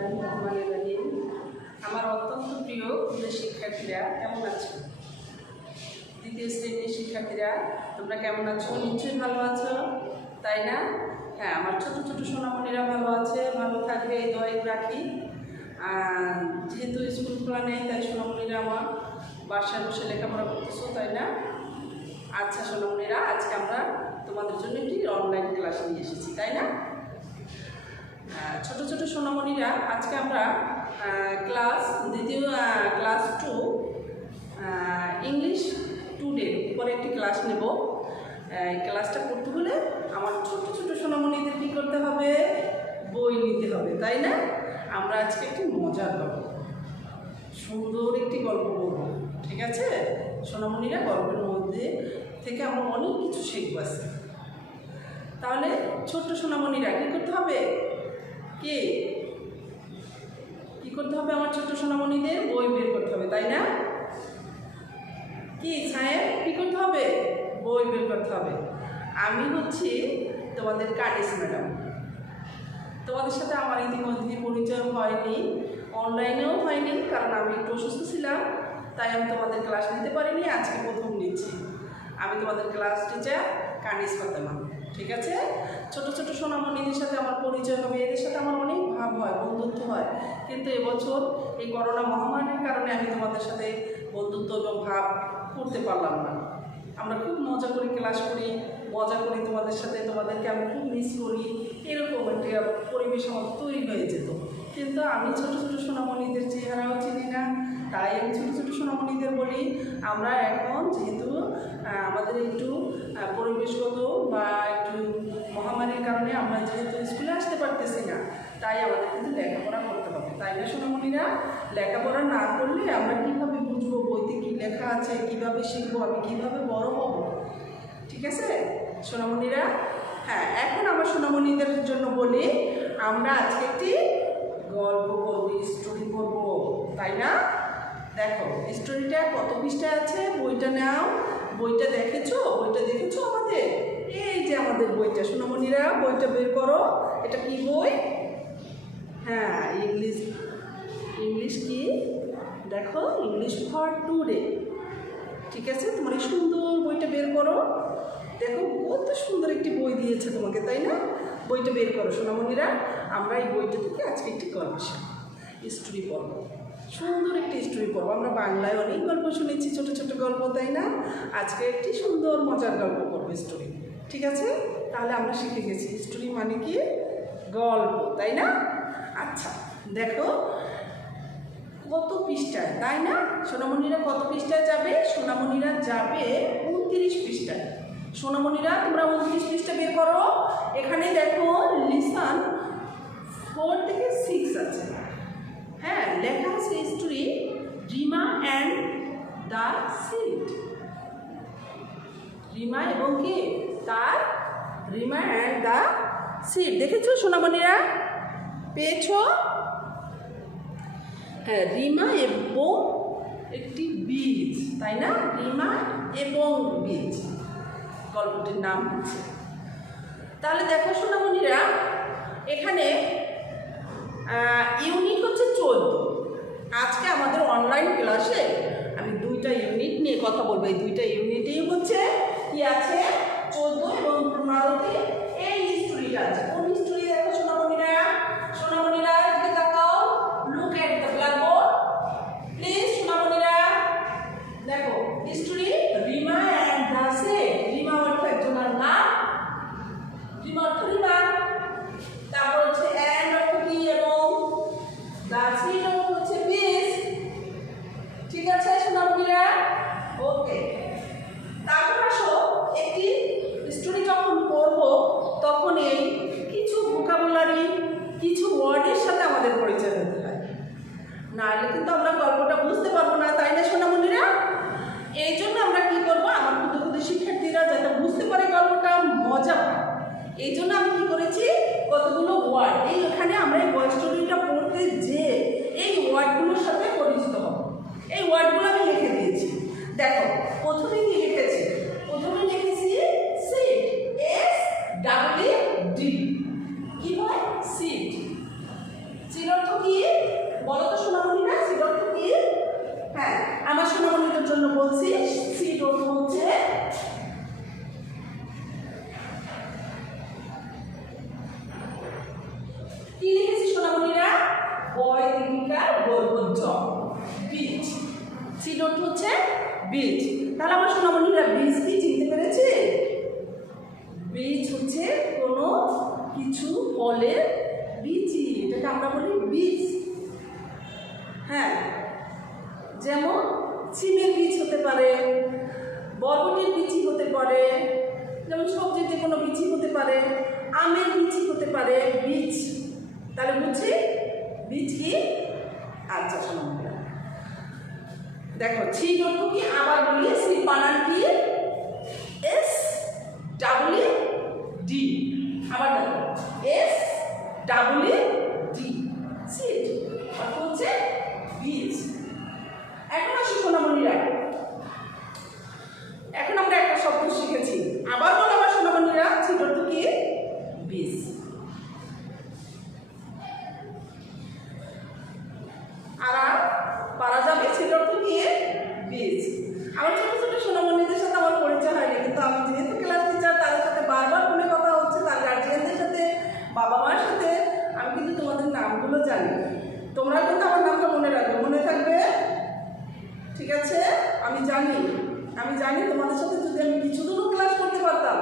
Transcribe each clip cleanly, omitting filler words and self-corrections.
বিসমিল্লাহির রহমানির রহিম। আমার অত্যন্ত প্রিয় শিক্ষার্থীরা কেমন আছো? দ্বিতীয় শ্রেণীর শিক্ষার্থীরা তোমরা কেমন আছো? নিশ্চয়ই ভালো আছো, তাই না? হ্যাঁ, আমার ছোট ছোট সোনামণিরা ভালো আছে, ভালো থাকবে এই দোয়াই রাখি। যেহেতু স্কুল খোলা নেই, তাই সোনামণিরা আমার বাসায় বসে লেখাপড়া করতেছো, তাই না? আচ্ছা সোনামণিরা, আজকে আমরা তোমাদের জন্য একটি অনলাইন ক্লাস নিয়ে এসেছি, তাই না? ছোট ছোট সোনামণিরা, আজকে আমরা ক্লাস 2 ইংলিশ টুডে উপরে একটি ক্লাস নেব। এই ক্লাসটা করতে হলে আমার ছোট ছোট সোনামণিদের কী করতে হবে? বই নিতে হবে, তাই না? আমরা আজকে একটি মজার গল্প, সুন্দর একটি গল্প বলবো, ঠিক আছে? সোনামণিরা, গল্পের মধ্যে থেকে আমরা অনেক কিছু শিখবো আজকে। তাহলে ছোট্ট সোনামণিরা কী করতে হবে? কি করতে হবে? আমার ছোট্ট সোনামণিদের বই বের করতে হবে, তাই না? কি সাহেব, কি করতে হবে? বই বের করতে হবে। আমি হচ্ছি তোমাদের কানিস ম্যাডাম। তোমাদের সাথে আমার ইতিমধ্যে পরিচয় হয়নি, অনলাইনেও হয়নি, কারণ আমি একটু অসুস্থ ছিলাম, তাই আমি তোমাদের ক্লাস নিতে পারিনি। আজকে প্রথম নিচ্ছি। আমি তোমাদের ক্লাস টিচার কানিস ফাতেমা, ঠিক আছে? ছোট ছোট সোনামণিদের সাথে আমার পরিচয় হবে, এদের সাথে আমার অনেক ভাব হয়, বন্ধুত্ব হয়। কিন্তু এবছর এই করোনা মহামারীর কারণে আমি তোমাদের সাথে বন্ধুত্ব এবং ভাব করতে পারলাম না। আমরা খুব মজা করে ক্লাস করি, মজা করি তোমাদের সাথে, তোমাদেরকে আমি খুব মিস করি, এরকম একটা পরিবেশ আমার তৈরি হয়ে যেত। কিন্তু আমি ছোট ছোট সোনামণিদের চেহারাও চিনি না, তাই আমি ছোটো ছোটো সোনামণিদের বলি, আমরা এখন যেহেতু আমাদের একটু পরিবেশগত বা একটু মহামারীর কারণে আমরা যেহেতু স্কুলে আসতে পারতেছি না, তাই আমাদের কিন্তু লেখাপড়া করতে হবে, তাই না সোনামণিরা? লেখাপড়া না করলে আমরা কীভাবে বুঝবো বইতে কী লেখা আছে, কীভাবে শিখবো, আমি কীভাবে বড় হব? ঠিক আছে সোনামণিরা? হ্যাঁ, এখন আমার সোনামণিদের জন্য বলি, আমরা আজকে একটি গল্প করবো, স্টোরি করবো, তাই না? দেখো স্টোরিটা কত পৃষ্ঠায় আছে, বইটা নাও। বইটা দেখেছো আমাদের? এই যে আমাদের বইটা, সোনামণিরা বইটা বের করো। এটা কি বই? হ্যাঁ, ইংলিশ কি? দেখো, ইংলিশ ফর টুডে, ঠিক আছে? তোমার এই সুন্দর বইটা বের করো। দেখো কত সুন্দর একটি বই দিয়েছে তোমাকে, তাই না? বইটা বের করো সোনামণিরা। আমরা এই বইটা থেকে আজকে একটি গল্প স্টোরি পড়ব, সুন্দর একটি স্টোরি পড়ব। আমরা বাংলায় অনেক গল্প শুনেছি, ছোট ছোট গল্প, তাই না? আজকে একটি সুন্দর মজার গল্প পড়বো, স্টোরি, ঠিক আছে? তাহলে আমরা শিখে গেছি স্টোরি মানে কি? গল্প, তাই না? আচ্ছা দেখো কত পৃষ্ঠায়, তাই না? সোনামণিরা কত পৃষ্ঠায় যাবে? সোনামণিরা যাবে 29 পৃষ্ঠায়। সোনামণিরা তোমরা 29 পৃষ্ঠা বের করো। এখানে দেখো লিসন 4 থেকে 6 আছে। হ্যাঁ, লেখা আছে story Rima and the seed. Rima এবং কি তার, রিমা অ্যান্ড দ্য সিড। দেখেছো সোনামণিরা? পেয়েছো? হ্যাঁ, রিমা এবং একটি বীজ, তাই না? রিমা এবং বীজ গল্পটির নাম হচ্ছে। তাহলে দেখো সোনামণিরা, এখানে ইউনিট হচ্ছে 14। আজকে আমাদের অনলাইন ক্লাসে আমি 2টা ইউনিট নিয়ে কথা বলবো। এই 2টা ইউনিটেই হচ্ছে কি আছে? 14 এবং 15তে এই স্টোরিটা আছে। কোন স্টোরি? দেখো সোনামণিরা, এদিকে তাকাও, look at the blackboard please. সোনামণিরা দেখো story Rima and the seed. Rima অর্থ একজনের নাম, রিমা অর্থ রিমা, তারপর হচ্ছে অ্যান্ড অর্থ কি এবং, দ্য সিড অর্থ হচ্ছে বীজ, ঠিক আছে সোনামণিরা? ওকে, তারপর আসো একটি স্টোরি যখন পড়বো তখন এই কিছু ভোকাবুলারি, কিছু ওয়ার্ডের সাথে আমাদের পরিচয় হতে হয়, নাহলে কিন্তু আমরা গল্পটা বুঝতে পারবো না, তাই না সোনামণিরা? এই জন্য আমরা কি করবো, আমার ক্ষুদ্র ক্ষুদ্র শিক্ষার্থীরা যাতে বুঝতে পারে গল্পটা মজা পায়, এই জন্য আমি কি করেছি, কতগুলো ওয়ার্ড এইখানে আমরা এই স্টোরিটা পড়তে যে এই ওয়ার্ডগুলোর সাথে পরিচিত হব। এই ওয়ার্ডগুলো আমি লিখে দিয়েছি। দেখো প্রথমে কি লিখেছি? প্রথমে লিখেছি সিড, SEED। কি হয়? সিড। সিড অর্থ কি? দীর্ঘিকার বর্গজ বীজ। সিড অর্থ হচ্ছে বীজ। তাহলে আমার সোনামণিরা বীজ কি চিনতে পেরেছে? বীজ হচ্ছে কোনো কিছু ফলের বীজই, এটাকে আমরা বলি বীজ। হ্যাঁ, যেমন সিমের বীজ হতে পারে, বরবটির বীজই হতে পারে, যেমন সবজির যে কোনো বীজই হতে পারে, আমের বীজই হতে পারে, বীজ। তাহলে বুঝছি বীজ কি? আচ্ছা সোনামণিরা দেখো, সিড অর্থ কি আবার বলি, সি বানান কি? S double D. আবার দেখো, এস ডাবল ডি, সিড অর্থ হচ্ছে বীজ। এখন আসি সোনামণিরা, এখন আমরা একটা শব্দ শিখেছি, আবার বলো আমার সোনামণিরা, সিড অর্থ কি? বীজ। আর পারা যাবে, সিড অর্থ কি? বীজ। আমার ছোট ছোট সোনামণিদের সাথে আমার পরিচয় হয়নি, কিন্তু আমি যেহেতু ক্লাস টিচার, তাদের সাথে বারবার ফোনে কথা হচ্ছে, তার গার্জিয়ানদের সাথে, বাবা মার সাথে, আমি কিন্তু তোমাদের নামগুলো জানি। তোমরা কিন্তু আমার নামটা মনে রাখবে, মনে থাকবে, ঠিক আছে? আমি জানি তোমাদের সাথে যদি আমি কিছুদিনও ক্লাস করতে পারতাম,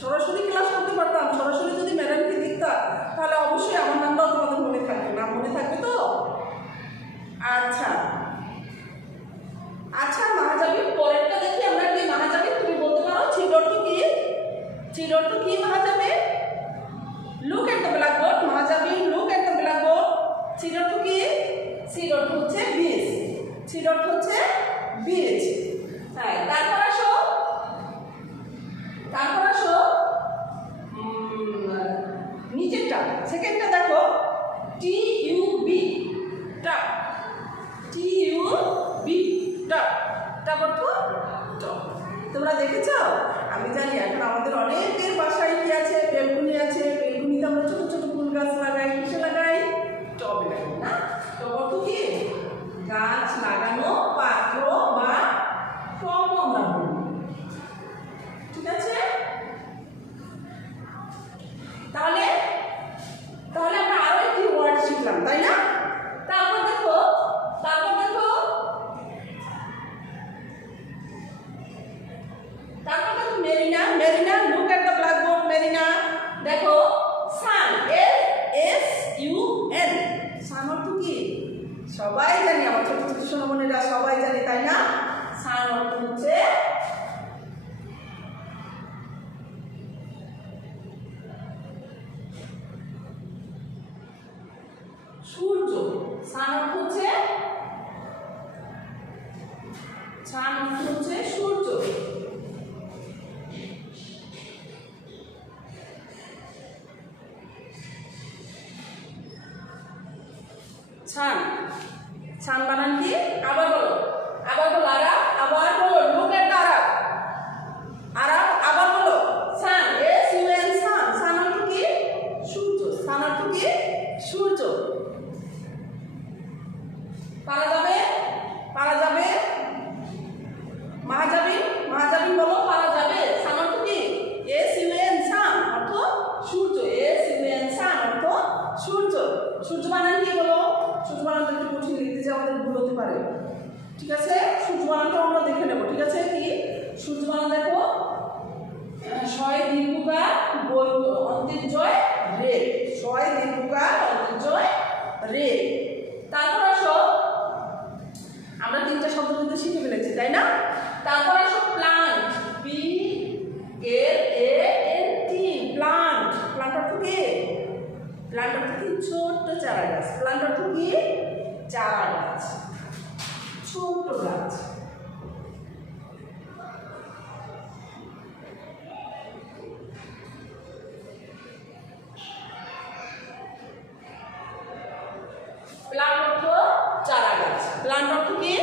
সরাসরি ক্লাস করতে পারতাম, সরাসরি যদি ম্যাডামকে দেখতাম, তাহলে অবশ্যই আমার নামটাও তোমাদের মনে থাকবে। নাম মনে থাকবে তো? আচ্ছা আচ্ছা, মাহাজাবি পরেরটা দেখি আমরা কি? মাহাজাবি তুমি বলতে পারো সিড অর্থ কি? সিড অর্থ কি Mahajabi? Look at the blackboard. Mahajabi look at the blackboard. Seed অর্থ কি? সিড অর্থ হচ্ছে বীজ। সিড অর্থ হচ্ছে বীজ। হ্যাঁ, তারপর আসো নিচেরটা, সেকেন্ডটা দেখো, টি ইউ বি, টাপ। টি ইউ বি, টাপ। টাপ অর্থ টপ। তোমরা দেখেছো? আমি জানি এখন আমাদের অনেকের বাসায় কি আছে, বেলকুনি আছে। বেলকুনিতে আমরা ছোট ছোট ফুল গাছ লাগাই, কিসে লাগাই? টবে লাগাই না? টব অর্থ কি? গাছ লাগানো পাত্র বা টব আমরা বলি, ঠিক আছে? তাহলে আমরা আরো একটি ওয়ার্ড শিখলাম, তাই না? তারপর দেখো Marina. Marina, look at the blackboard. Marina দেখো, সান, এস ইউ এন। সান অর্থ কি? সবাই জানি, আমার ছোট ছোট সোনামণিরা সবাই জানি, তাই না? সান অর্থ হচ্ছে সূর্য। সান অর্থ হচ্ছে সূর্য। ছান বানান কি? আবার বলো আরাব। আবার বলো লুক এট দ্য আরাব। আবার বলো সান, এস ইউ এন, সান। সান অর্থ কি? সূর্য। সান অর্থ কি? সূর্য। পারা যাবে। মাহাজাবিন বলো, পারা যাবে। সান অর্থ কি? এস ইউ এন, সান অর্থ সূর্য। এস ইউ এন, সান অর্থ সূর্য। সূর্য বানান কি বলো? সূর্য বানানটা একটু কঠিন, লিখতে যে আমাদের ভুল হতে পারে, ঠিক আছে? সূর্য বানানটা আমরা দেখে নেব, ঠিক আছে? কি সূর্য বানান দেখো, শয় দীর্ঘকার অন্তর্জয় রে। শয় দীর্ঘকার অন্তর্জয় রে। তারপর আসো, আমরা তিনটা শব্দ কিন্তু শিখে ফেলেছি, তাই না? তারপর আসো plant, P L A N T, plant. Plant অর্থ কি? প্লান্ট অর্থ কি? ছোট্ট চারা গাছ। প্লান্ট অর্থ কি? চারা গাছ, ছোট্ট গাছ। প্লান্ট অর্থ চারা গাছ। প্লান্ট অর্থ কি?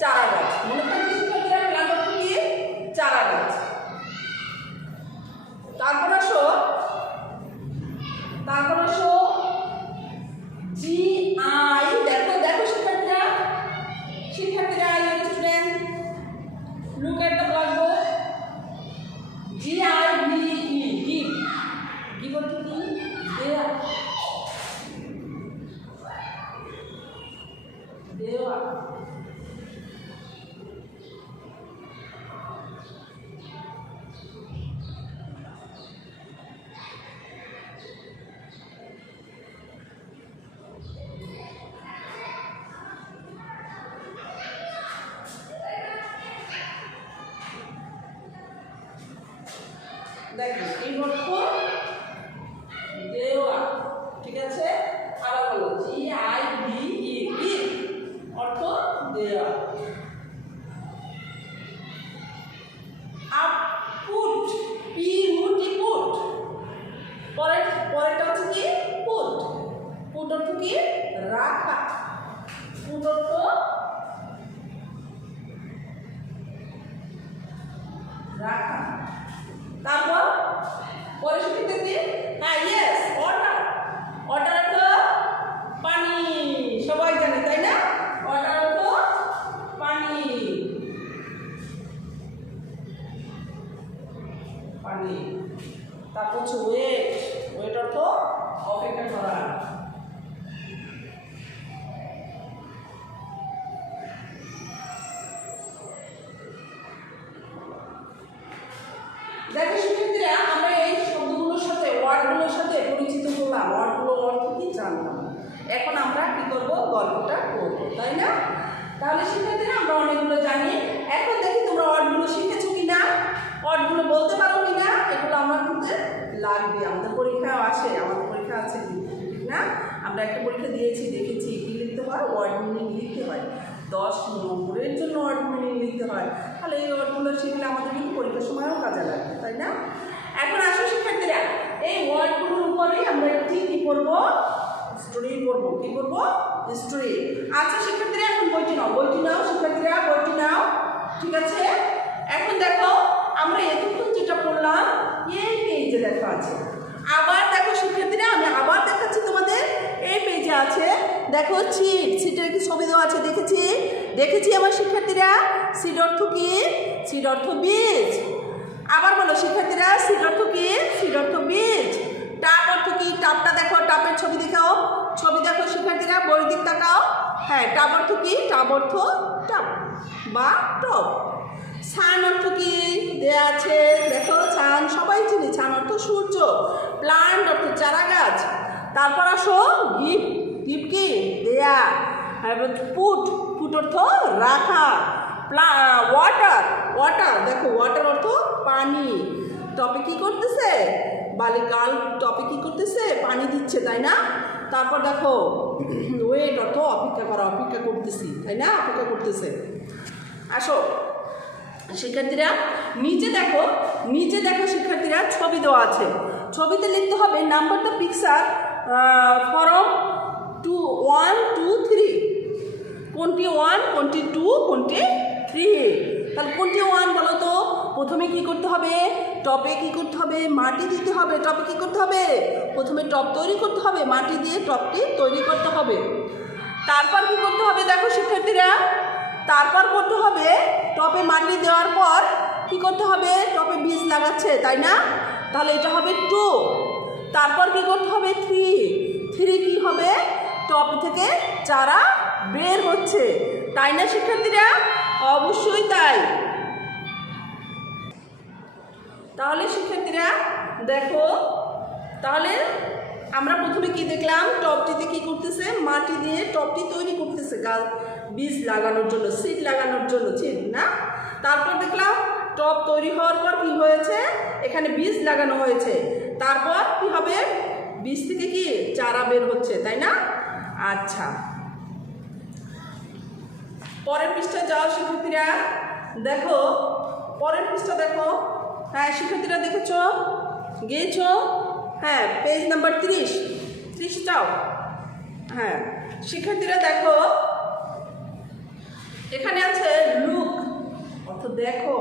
চারা গাছ। মনে থাকবে শিক্ষার্থীরা, প্লান্ট অর্থ কি? চারা গাছ। তারপর আসো জি আই। দেখো শিক্ষার্থীরা, স্টুডেন্ট দেখো এই অর্থ দেওয়া, ঠিক আছে? আবার বলো GIVE, গিভ অর্থ দেওয়া। আপ পুট, PUT পুট, পরেরটা হচ্ছে কি পুট, পুট অর্থ কি রাখা, পুট অর্থ রাখা। তারপর পরের শিক্ষার্থী, হ্যাঁ ইয়েস ওয়াটার, ওয়াটার অর্থ পানি, সবাই জানে তাই না? ওয়াটার অর্থ পানি, পানি। তারপর হচ্ছে ওয়েট, ওয়েট অর্থ অপেক্ষা করা। দেখো শিক্ষার্থীরা, আমরা এই শব্দগুলোর সাথে ওয়ার্ডগুলোর সাথে পরিচিত হলাম, ওয়ার্ডগুলোর অর্থ কি জানলাম। এখন আমরা কি করব, গল্পটা করব, তাই না? তাহলে শিক্ষার্থীরা আমরা অনেকগুলো জানি। এখন দেখি তোমরা ওয়ার্ডগুলো শিখেছো কিনা, ওয়ার্ডগুলো বলতে পারো কিনা। এগুলো আমার কিন্তু লাগবে, আমাদের পরীক্ষাও আসে, আমাদের পরীক্ষা আছে ঠিক না? আমরা একটা পরীক্ষা দিয়েছি, দেখেছি কি লিখতে হয়, ওয়ার্ড মিনিং লিখতে হয়, 10 নম্বরের জন্য ওয়ার্ড মিনিং লিখতে হয়। তাহলে এই ওয়ার্ডগুলো শিখলে আমাদের কিন্তু পরীক্ষার সময়ও কাজে লাগবে, তাই না? এখন আসো শিক্ষার্থীরা, এই ওয়ার্ডগুলোর উপরে আমরা একটি কি করব, স্টোরি করব। কি করব, স্টোরি। আচ্ছা শিক্ষার্থীরা, এখন বইটি নাও, বইটি নাও শিক্ষার্থীরা, বইটি নাও, ঠিক আছে? এখন দেখো আমরা এতক্ষণ যেটা পড়লাম এই পেজে দেখা আছে। আবার দেখো শিক্ষার্থীরা, আমি আবার দেখাচ্ছি তোমাদের, এই পেজে আছে দেখো সিট, সিটের কি ছবি দেওয়া আছে, দেখেছি আমার শিক্ষার্থীরা। সিড অর্থ কি, সিড অর্থ বীজ। আবার বলো শিক্ষার্থীরা, সিড অর্থ কি, সিড অর্থ বীজ। টাপ অর্থ কি, টাপটা দেখো, টাপের ছবি দেখাও, ছবি দেখো শিক্ষার্থীরা, বইয়ের দিক তাকাও। হ্যাঁ, টাপ অর্থ কি, টাপ অর্থ টাপ বা টপ। ছান অর্থ কি দেয়া আছে, দেখো ছান সবাই চিনি, ছান অর্থ সূর্য। প্লান্ট অর্থ চারা গাছ। তারপর আসো গিফট, গিফট কি দেয়া। পুট, পুট অর্থ রাখা। ওয়াটার, ওয়াটার দেখো, ওয়াটার অর্থ পানি। টপে কি করতেছে, বালি গাল টপে কি করতেছে, পানি দিচ্ছে, তাই না? তারপর দেখো ওয়েট অর্থ অপেক্ষা করা, অপেক্ষা করতেছি, তাই না? অপেক্ষা করতেছে। আসো শিক্ষার্থীরা, নিচে দেখো, নিচে দেখো শিক্ষার্থীরা, ছবি দেওয়া আছে। ছবিতে লিখতে হবে নাম্বার দ্য পিকচার ফরম 1, 2, 3। কোনটি 1, কোনটি 2, কোনটি 3? তাহলে কোনটি 1 বলো তো? প্রথমে কি করতে হবে, টপে কি করতে হবে, মাটি দিতে হবে। টপে কি করতে হবে, প্রথমে টপ তৈরি করতে হবে, মাটি দিয়ে টপটি তৈরি করতে হবে। তারপর কি করতে হবে দেখো শিক্ষার্থীরা, তারপর করতে হবে টপে মাটি দেওয়ার পর কি করতে হবে, টপে বীজ লাগাচ্ছে, তাই না? তাহলে এটা হবে 2। তারপর কি করতে হবে 3 কি হবে, টপ থেকে চারা বের হচ্ছে, তাই না শিক্ষার্থীরা? অবশ্যই তাই। তাহলে শিক্ষার্থীরা দেখো, তাহলে আমরা প্রথমে কি দেখলাম, টপটিতে কি করতেছে, মাটি দিয়ে টপটি তৈরি করতেছে, গাছ বীজ লাগানোর জন্য, সিড লাগানোর জন্য, সিড না? তারপর দেখলাম টপ তৈরি হওয়ার পর কি হয়েছে, এখানে বীজ লাগানো হয়েছে। তারপর কি হবে, বীজ থেকে কি চারা বের হচ্ছে, তাই না? আচ্ছা, পরের পৃষ্ঠা যাও শিক্ষার্থীরা, দেখো পরের পৃষ্ঠা দেখো। হ্যাঁ শিক্ষার্থীরা দেখেছ, গিয়েছ? হ্যাঁ, পেজ নাম্বার 30 যাও। হ্যাঁ শিক্ষার্থীরা দেখো, এখানে আছে লুক অর্থ দেখো,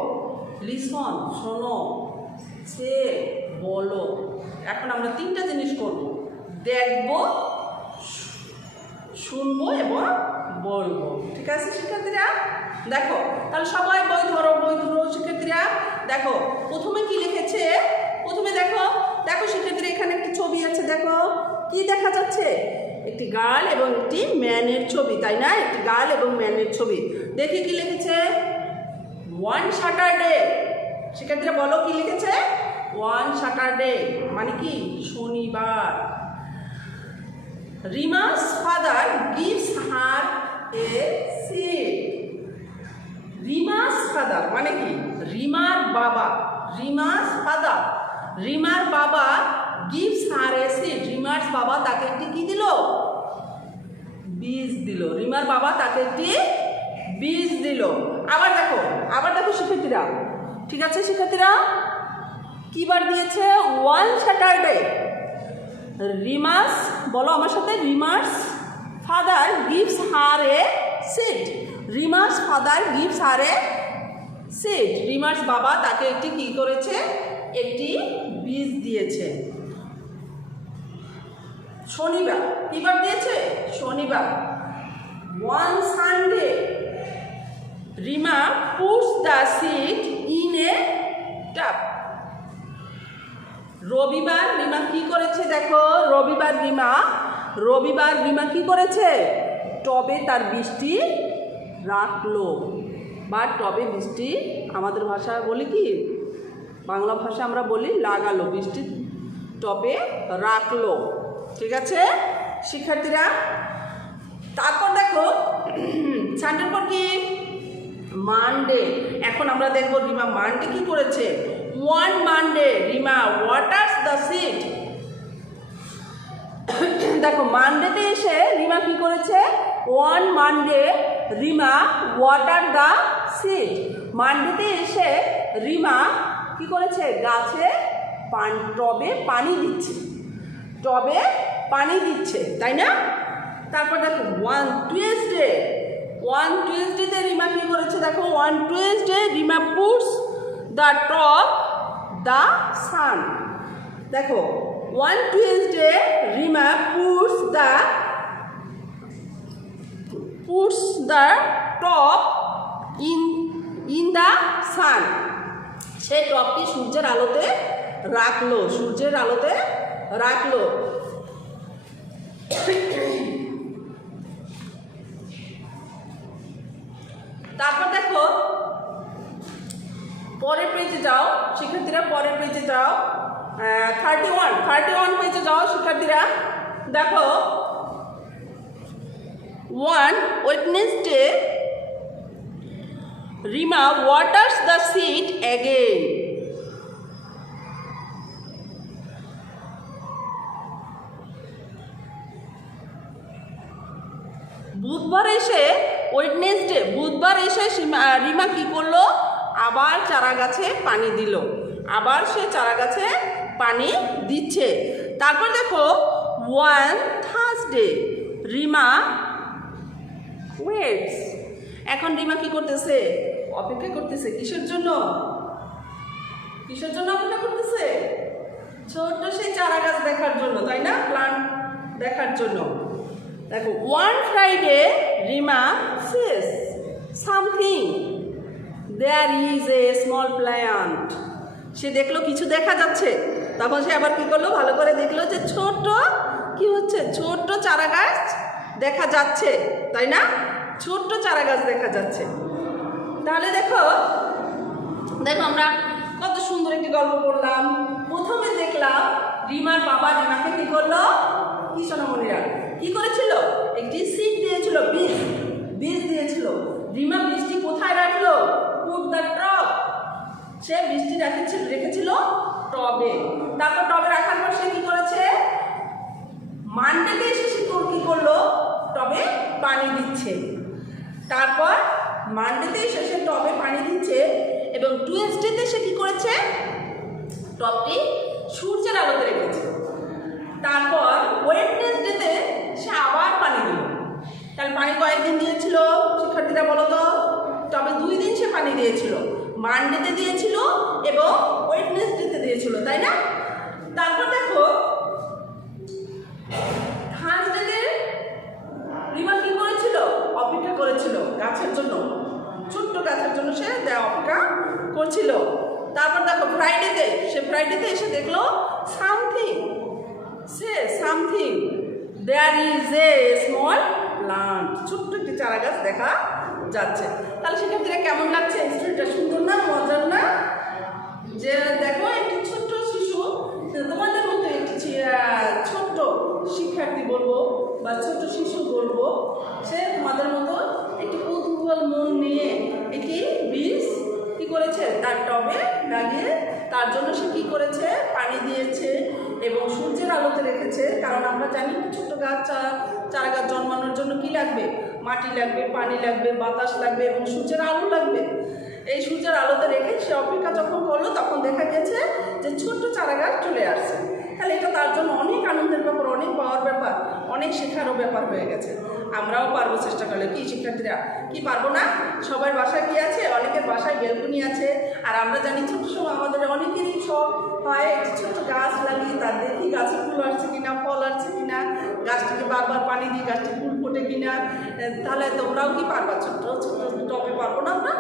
লিসন শোনো, সে বলো। এখন আমরা 3টা জিনিস করব, দেখব, শুনবো এবং বলবো, ঠিক আছে শিক্ষার্থীরা? দেখো তাহলে সবাই বই ধরো, বই ধরো শিক্ষার্থীরা। দেখো প্রথমে কি লিখেছে, প্রথমে দেখো, দেখো শিক্ষার্থীরা এখানে একটি ছবি আছে, দেখো কি দেখা যাচ্ছে, একটি গার্ল এবং একটি ম্যানের ছবি, তাই না? একটি গার্ল এবং ম্যানের ছবি। দেখি কি লিখেছে, 1 স্যাটারডে। শিক্ষার্থীরা বলো কি লিখেছে, 1 স্যাটারডে মানে কি শনিবার। রিমা's father gives her a seed. রিমা's father মানে কি, রিমার বাবা, রিমা's father, রিমার বাবা গিভস হার এ সিড, রিমার বাবা তাকে একটি কি দিল? বীজ দিল। রিমার বাবা তাকে একটি বীজ দিল। আবার দেখো শিক্ষার্থীরা, ঠিক আছে শিক্ষার্থীরা, কি বার দিয়েছে? ওয়ান স্যাটারডে রিমাস, বলো আমার সাথে, Rima's father gives her a seed, Rima's father gives her a seed, Rima's বাবা তাকে একটি কি করেছে? একটি বীজ দিয়েছে। শনিবার, কি বার দিয়েছে? শনিবার। One Sunday Rima puts the seed in a tub, রবিবার রিমা কি করেছে? দেখো রবিবার রিমা কি করেছে? টবে তার বীজটি রাখলো, বা টবে বীজটি আমাদের ভাষায় বলি কি, বাংলা ভাষা আমরা বলি লাগালো, বীজটি টবে রাখলো। ঠিক আছে শিক্ষার্থীরা, তারপর দেখো সানডের পর কি? মানডে। এখন আমরা দেখবো রিমা মানডে কি করেছে। One Monday Rima waters the seed, দেখো মানডেতে এসে রিমা কি করেছে? One Monday Rima water the seed, মানডেতে এসে রিমা কি করেছে? গাছে টবে পানি দিচ্ছে, টবে পানি দিচ্ছে, তাই না? তারপর দেখো ওয়ান টুয়েসডেতে রিমা কি করেছে? দেখো one Tuesday Rima puts the top the sun, দেখো one Tuesday Rima puts the top in the sun, সে টপটি সূর্যের আলোতে রাখলো। তারপর দেখো পরের পেজে যাও শিক্ষার্থীরা, পরের পেজে যাও, 31 পেজে যাও শিক্ষার্থীরা। দেখো one Wednesday Rima waters the seed again, বুধবার এসে রিমা কি করলো? আবার চারা গাছে পানি দিল, আবার সে চারা গাছে পানি দিচ্ছে। তারপর দেখো ওয়ান থার্সডে রিমা ওয়েটস, এখন রিমা কি করতেছে? অপেক্ষা করতেছে। কিসের জন্য অপেক্ষা করতেছে? ছোট্ট সেই চারা গাছ দেখার জন্য, তাই না? প্লান্ট দেখার জন্য। দেখো one Friday Rima sees something there is a small plant, সে দেখলো কিছু দেখা যাচ্ছে, তখন সে আবার কি করলো? ভালো করে দেখলো যে ছোট্ট কি হচ্ছে? ছোট্ট চারা গাছ দেখা যাচ্ছে, তাই না? ছোট্ট চারা গাছ দেখা যাচ্ছে। তাহলে দেখো আমরা কত সুন্দর একটি গল্প পড়লাম। প্রথমে দেখলাম রিমার বাবা রিমাকে কি করলো? কি সোনামণিরা, কি করেছিল? একটি সিড দিয়েছিল, বীজ দিয়েছিল। রিমা বীজটি কোথায় রাখলো? পুট দ্য টব, সে বীজটি রেখেছিল টবে। তারপর টবে রাখার পর সে কি করেছে? মানডেতে এসে সে কি করলো? টবে পানি দিচ্ছে। তারপর মানডেতে এসে সে টবে পানি দিচ্ছে এবং টুয়েসডেতে সে কি করেছে? টবটি সূর্যের আলোতে রেখেছে। তারপর ওয়েডনেসডেতে সে আবার পানি দিল। তাহলে পানি কয়েকদিন দিয়েছিল শিক্ষার্থীরা বলো তো? তবে 2 দিন সে পানি দিয়েছিল, মানডেতে দিয়েছিল এবং ওয়েডনেসডেতে দিয়েছিল, তাই না? তারপর দেখো থার্সডেতে রিমা কি করেছিল? অপেক্ষা করেছিল গাছের জন্য, ছোট্ট গাছের জন্য সে অপেক্ষা করছিল। তারপর দেখো ফ্রাইডেতে এসে দেখলো something there is a small plant, ছোট্ট একটি চারা গাছ দেখা যাচ্ছে। তাহলে শিক্ষার্থীরা কেমন লাগছে? স্টোরিটা সুন্দর না, মজার না? যে দেখো একটি ছোট্ট শিশু, তোমাদের মতো একটি ছোট্ট শিক্ষার্থী বলবো বা ছোট শিশু বলবো, সে তোমাদের মতো একটি কৌতূহল মন নিয়ে একটি বীজ কি করেছে? তার টবে লাগিয়ে তার জন্য সে কী করেছে, পানি দিয়েছে এবং সূর্যের আলোতে রেখেছে। কারণ আমরা জানি ছোটো গাছ চারা গাছ জন্মানোর জন্য কি লাগবে, মাটি লাগবে, পানি লাগবে, বাতাস লাগবে এবং সূর্যের আলো লাগবে। এই সূর্যের আলোতে রেখে সে অপেক্ষা যখন করলো তখন দেখা গেছে যে ছোট্ট চারা গাছ চলে আসছে। তাহলে এটা তার জন্য অনেক আনন্দের ব্যাপার, অনেক পাওয়ার ব্যাপার, অনেক শেখারও ব্যাপার হয়ে গেছে। আমরাও পারবো চেষ্টা করলে, কি শিক্ষার্থীরা কি পারবো না? সবার বাসায় কি আছে, অনেকের বাসায় বেলকুনি আছে। আর আমরা জানি ছোট সময় আমাদের অনেকেরই শখ হয় একটি ছোট্ট গাছ লাগিয়ে তার দেখি গাছে ফুল আসছে কিনা, ফল আসছে কিনা, গাছটিকে বারবার পানি দিয়ে গাছটি ফুল ফোটে কিনা। তাহলে তোমরাও কি পারবা? ছোট্ট ছোট্ট টবে পারবো না আমরা?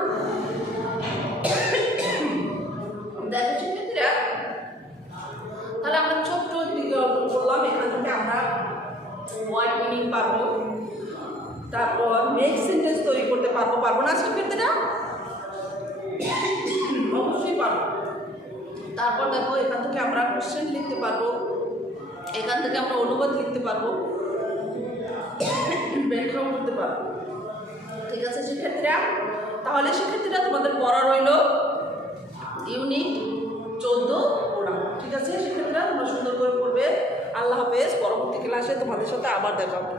দেখো শিক্ষার্থীরা, তাহলে আমরা ছোট্ট দিকে অর্জন করলাম। এখান থেকে আমরা ওয়ার্ড মিনিং পারবো, তারপর মেক সেন্টেন্স তৈরি করতে পারবো। পারবো না শিক্ষার্থীরা? অবশ্যই পারবো। তারপর দেখো এখান থেকে আমরা কোশ্চেন লিখতে পারবো, এখান থেকে আমরা অনুবাদ লিখতে পারবো, ব্যাখ্যাও করতে পারবো। ঠিক আছে শিক্ষার্থীরা? তাহলে শিক্ষার্থীরা তোমাদের পড়া রইল ইউনিট 14 পড়া। ঠিক আছে শিক্ষার্থীরা, তোমরা সুন্দর করে পড়বে। আল্লাহ হাফেজ। পরবর্তী ক্লাসে তোমাদের সাথে আবার দেখা হবে।